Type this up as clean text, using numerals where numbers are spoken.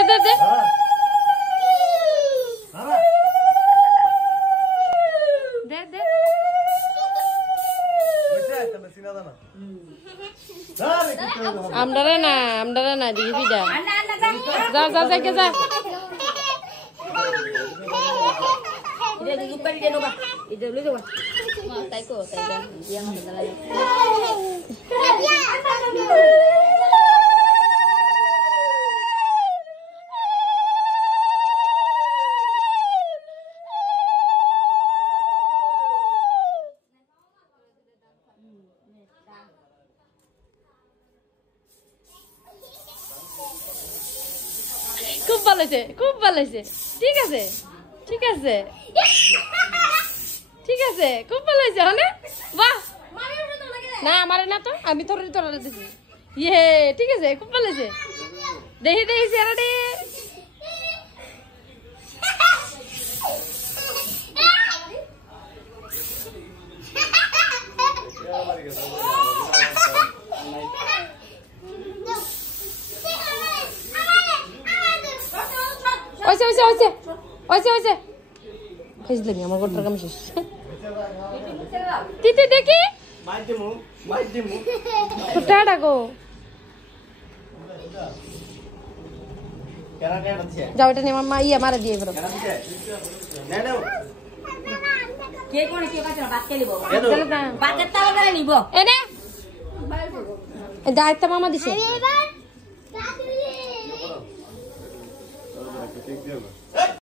দে দে দে দে দে আমডারে না দিবি বিদা যা যা যা যা Ide lupa ide lupa. Ide lu coba. Mau taiko, taiko. Dia nggak ada lagi. খুব ভালো হয়েছে ঠিক আছে ঠিক আছে ঠিক আছে খুব ভালো হয়েছে হনে বাহ না আমারে না তো আমি তোর দিছি ইয়ে ঠিক আছে খুব ভালো হয়েছে দেখি দেখি চেহারাটি খাইছিলাম আমার গোটার কাম শেষ দিতে দেখি টাটা গো যাও এটা নিয়ে আমার মা ইয়ে মারা দিয়ে বেরো কে কোন কে কাছে বাত কে লিবো বাতের তাও করে নিব এনে দায়িত্ব মামা দিছে